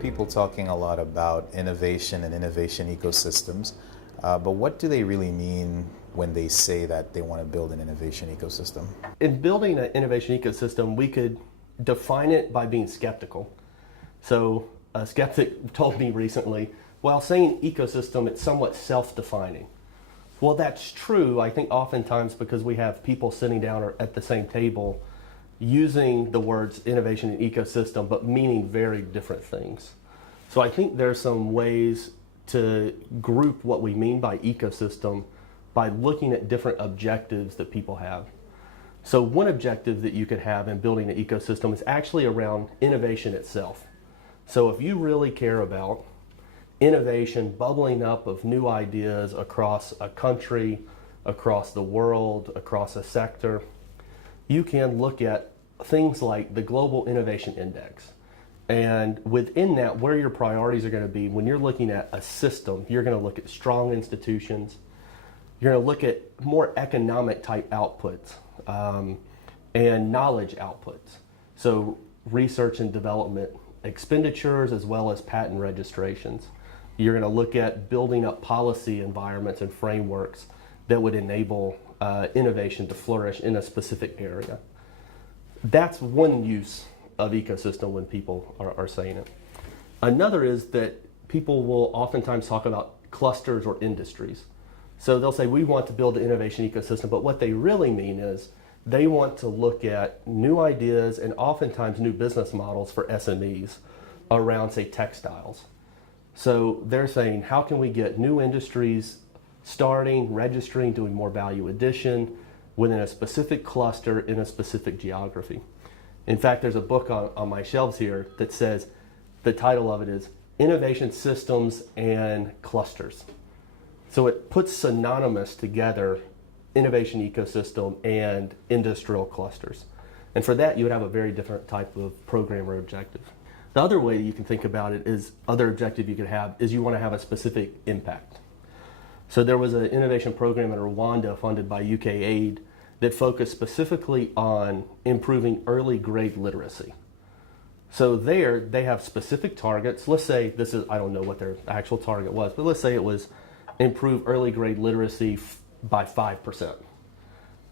people talking a lot about innovation and innovation ecosystems, but what do they really mean when they say that they want to build an innovation ecosystem? In building an innovation ecosystem, we could define it by being skeptical. So a skeptic told me recently, while saying ecosystem, it's somewhat self-defining. Well, that's true, I think oftentimes because we have people sitting down at the same table using the words innovation and ecosystem, but meaning very different things. So I think there's some ways to group what we mean by ecosystem by looking at different objectives that people have. So one objective that you could have in building an ecosystem is actually around innovation itself. So if you really care about innovation bubbling up of new ideas across a country, across the world, across a sector, you can look at things like the Global Innovation Index. And within that, where your priorities are going to be, when you're looking at a system, you're going to look at strong institutions, you're going to look at more economic type outputs and knowledge outputs. So research and development expenditures as well as patent registrations. You're going to look at building up policy environments and frameworks that would enable innovation to flourish in a specific area. That's one use of ecosystem when people are saying it. Another is that people will oftentimes talk about clusters or industries. So they'll say, we want to build an innovation ecosystem, but what they really mean is they want to look at new ideas and oftentimes new business models for SMEs around, say, textiles. So they're saying, how can we get new industries starting, registering, doing more value addition within a specific cluster in a specific geography? In fact, there's a book on my shelves here that says, the title of it is Innovation Systems and Clusters. So it puts synonymous together innovation ecosystem and industrial clusters. And for that, you would have a very different type of program or objective. The other way that you can think about it is, other objective you could have is you want to have a specific impact. So there was an innovation program in Rwanda funded by UK Aid that focused specifically on improving early grade literacy. So there, they have specific targets. Let's say this is, I don't know what their actual target was, but let's say it was improve early grade literacy by 5%.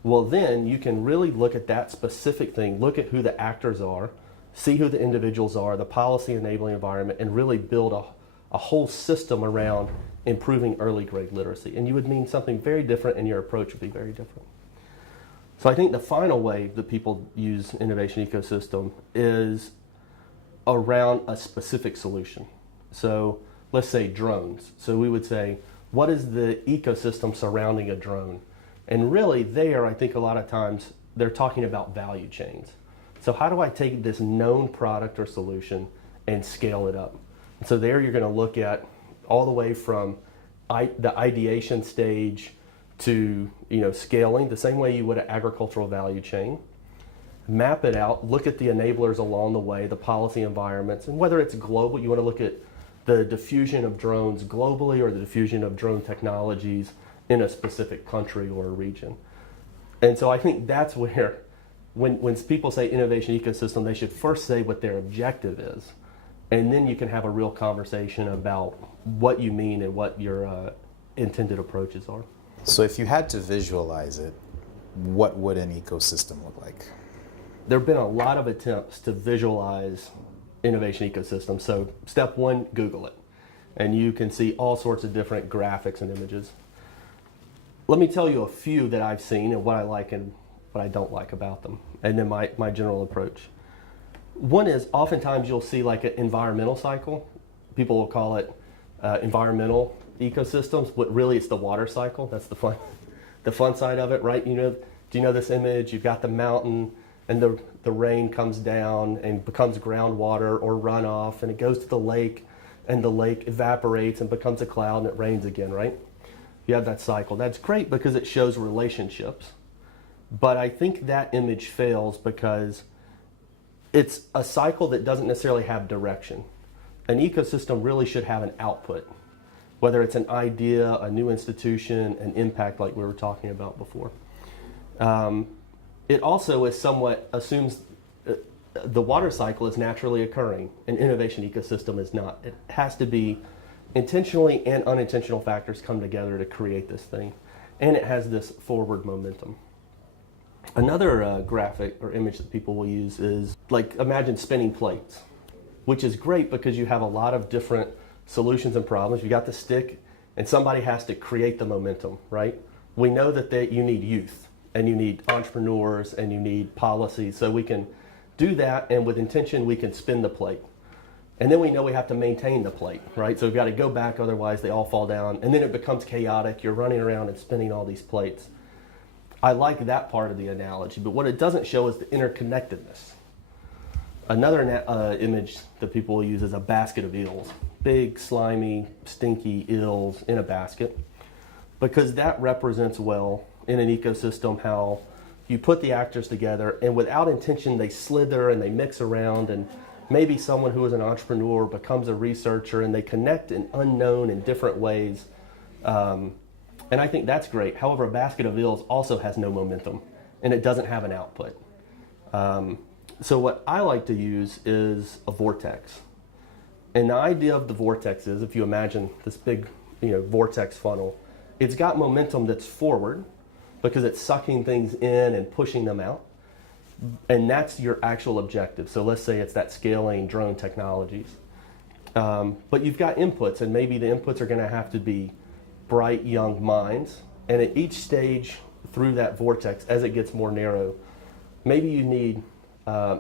Well, then you can really look at that specific thing, look at who the actors are, see who the individuals are, the policy enabling environment, and really build a whole system around improving early grade literacy. And you would mean something very different, and your approach would be very different. So I think the final way that people use innovation ecosystem is around a specific solution. So let's say drones. So we would say, what is the ecosystem surrounding a drone? And really there, I think a lot of times they're talking about value chains. So how do I take this known product or solution and scale it up? And so there you're going to look at all the way from the ideation stage to scaling, the same way you would an agricultural value chain. Map it out, look at the enablers along the way, the policy environments, and whether it's global, you want to look at the diffusion of drones globally or the diffusion of drone technologies in a specific country or a region. And so I think that's where, when people say innovation ecosystem, they should first say what their objective is. And then you can have a real conversation about what you mean and what your intended approaches are. So if you had to visualize it, what would an ecosystem look like? There have been a lot of attempts to visualize innovation ecosystem. So step one, Google it. And you can see all sorts of different graphics and images. Let me tell you a few that I've seen and what I like and what I don't like about them, and then my general approach. One is, oftentimes you'll see like an environmental cycle. People will call it environmental ecosystems, but really it's the water cycle. That's the fun side of it, right? Do you know this image? You've got the mountain, and the rain comes down and becomes groundwater or runoff, and it goes to the lake, and the lake evaporates and becomes a cloud, and it rains again, right? You have that cycle. That's great because it shows relationships. But I think that image fails because it's a cycle that doesn't necessarily have direction. An ecosystem really should have an output, whether it's an idea, a new institution, an impact like we were talking about before. It also is somewhat assumes the water cycle is naturally occurring. An innovation ecosystem is not. It has to be intentionally and unintentional factors come together to create this thing. And it has this forward momentum. Another graphic or image that people will use is, like, imagine spinning plates, which is great because you have a lot of different solutions and problems. You got the stick, and somebody has to create the momentum, right? We know that you need youth, and you need entrepreneurs, and you need policies, so we can do that, and with intention, we can spin the plate. And then we know we have to maintain the plate, right? So we've got to go back, otherwise they all fall down, and then it becomes chaotic. You're running around and spinning all these plates. I like that part of the analogy, but what it doesn't show is the interconnectedness. Another image that people will use is a basket of eels. Big, slimy, stinky eels in a basket, because that represents well in an ecosystem how you put the actors together, and without intention they slither and they mix around, and maybe someone who is an entrepreneur becomes a researcher, and they connect in unknown and different ways. And I think that's great. However, a basket of eels also has no momentum, and it doesn't have an output. So what I like to use is a vortex. And the idea of the vortex is, if you imagine this big, vortex funnel, it's got momentum that's forward because it's sucking things in and pushing them out. And that's your actual objective. So let's say it's that scaling drone technologies. But you've got inputs, and maybe the inputs are going to have to be bright young minds. And at each stage through that vortex, as it gets more narrow, maybe you need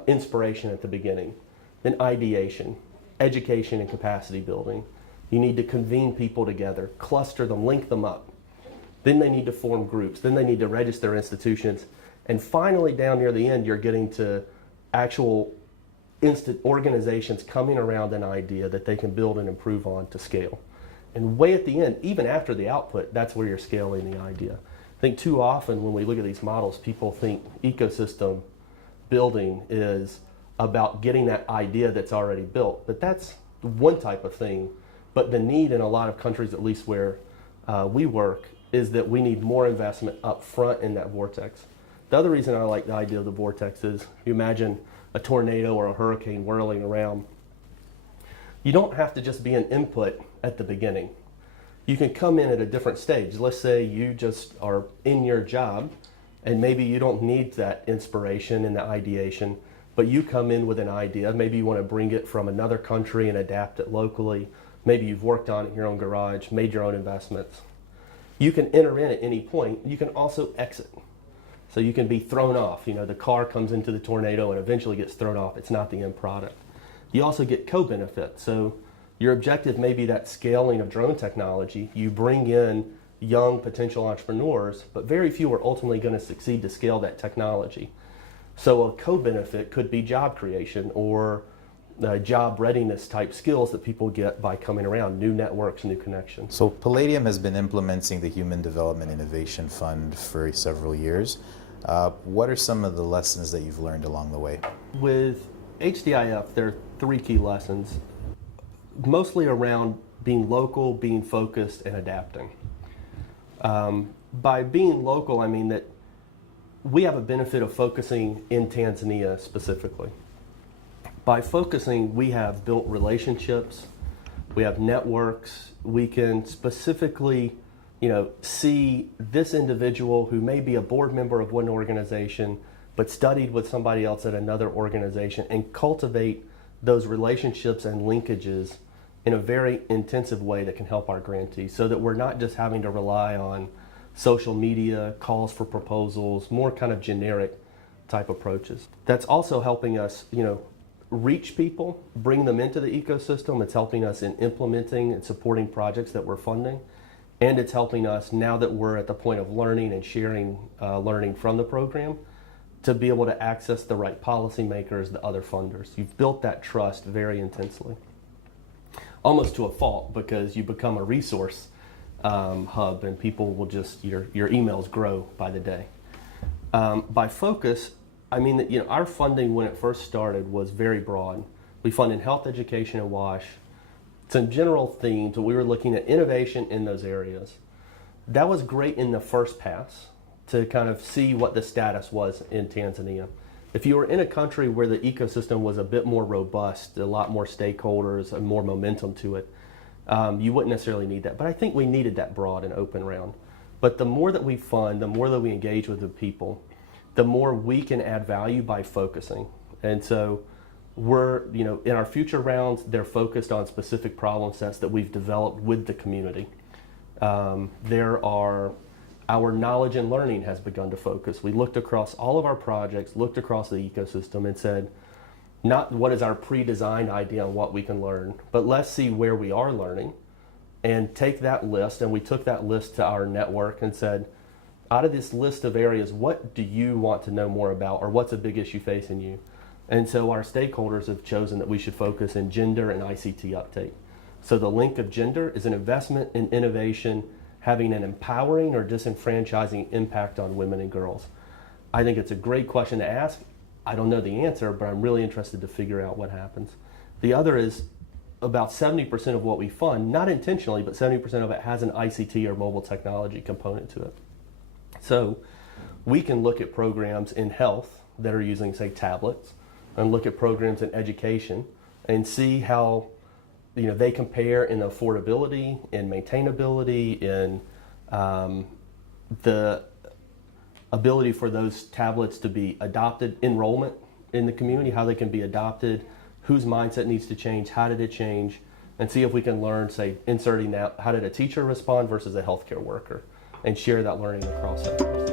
inspiration at the beginning, then ideation, education and capacity building. You need to convene people together, cluster them, link them up. Then they need to form groups. Then they need to register institutions. And finally, down near the end, you're getting to actual organizations coming around an idea that they can build and improve on to scale. And way at the end, even after the output, that's where you're scaling the idea. I think too often when we look at these models, people think ecosystem building is about getting that idea that's already built. But that's one type of thing. But the need in a lot of countries, at least where we work, is that we need more investment up front in that vortex. The other reason I like the idea of the vortex is, you imagine a tornado or a hurricane whirling around. You don't have to just be an input at the beginning. You can come in at a different stage. Let's say you just are in your job, and maybe you don't need that inspiration and the ideation, but you come in with an idea. Maybe you want to bring it from another country and adapt it locally. Maybe you've worked on it in your own garage, made your own investments. You can enter in at any point. You can also exit. So you can be thrown off. The car comes into the tornado and eventually gets thrown off. It's not the end product. You also get co-benefit. So your objective may be that scaling of drone technology. You bring in young potential entrepreneurs, but very few are ultimately going to succeed to scale that technology. So a co-benefit could be job creation or job readiness type skills that people get by coming around, new networks, new connections. So Palladium has been implementing the Human Development Innovation Fund for several years. What are some of the lessons that you've learned along the way? With HDIF, there are 3 key lessons, mostly around being local, being focused, and adapting. By being local, I mean that we have a benefit of focusing in Tanzania specifically. By focusing, we have built relationships, we have networks, we can specifically see this individual who may be a board member of one organization but studied with somebody else at another organization, and cultivate those relationships and linkages in a very intensive way that can help our grantees, so that we're not just having to rely on social media, calls for proposals, more kind of generic type approaches. That's also helping us, reach people, bring them into the ecosystem. It's helping us in implementing and supporting projects that we're funding. And it's helping us, now that we're at the point of learning and sharing learning from the program, to be able to access the right policymakers, the other funders. You've built that trust very intensely. Almost to a fault, because you become a resource hub, and people will just, your emails grow by the day. By focus, I mean that our funding when it first started was very broad. We funded health, education, and WASH. Some general themes, we were looking at innovation in those areas. That was great in the first pass to kind of see what the status was in Tanzania. If you were in a country where the ecosystem was a bit more robust, a lot more stakeholders, and more momentum to it, you wouldn't necessarily need that. But I think we needed that broad and open round. But the more that we fund, the more that we engage with the people, the more we can add value by focusing. And so we're, in our future rounds, they're focused on specific problem sets that we've developed with the community. Our knowledge and learning has begun to focus. We looked across all of our projects, looked across the ecosystem and said, not what is our pre-designed idea on what we can learn, but let's see where we are learning and take that list. And we took that list to our network and said, out of this list of areas, what do you want to know more about, or what's a big issue facing you? And so our stakeholders have chosen that we should focus in gender and ICT uptake. So the link of gender is an investment in innovation having an empowering or disenfranchising impact on women and girls. I think it's a great question to ask. I don't know the answer, but I'm really interested to figure out what happens. The other is about 70% of what we fund, not intentionally, but 70% of it has an ICT or mobile technology component to it. So we can look at programs in health that are using, say, tablets, and look at programs in education and see how they compare in affordability, in maintainability, in the ability for those tablets to be adopted, enrollment in the community, how they can be adopted, whose mindset needs to change, how did it change, and see if we can learn, say, inserting that, how did a teacher respond versus a healthcare worker, and share that learning across sectors.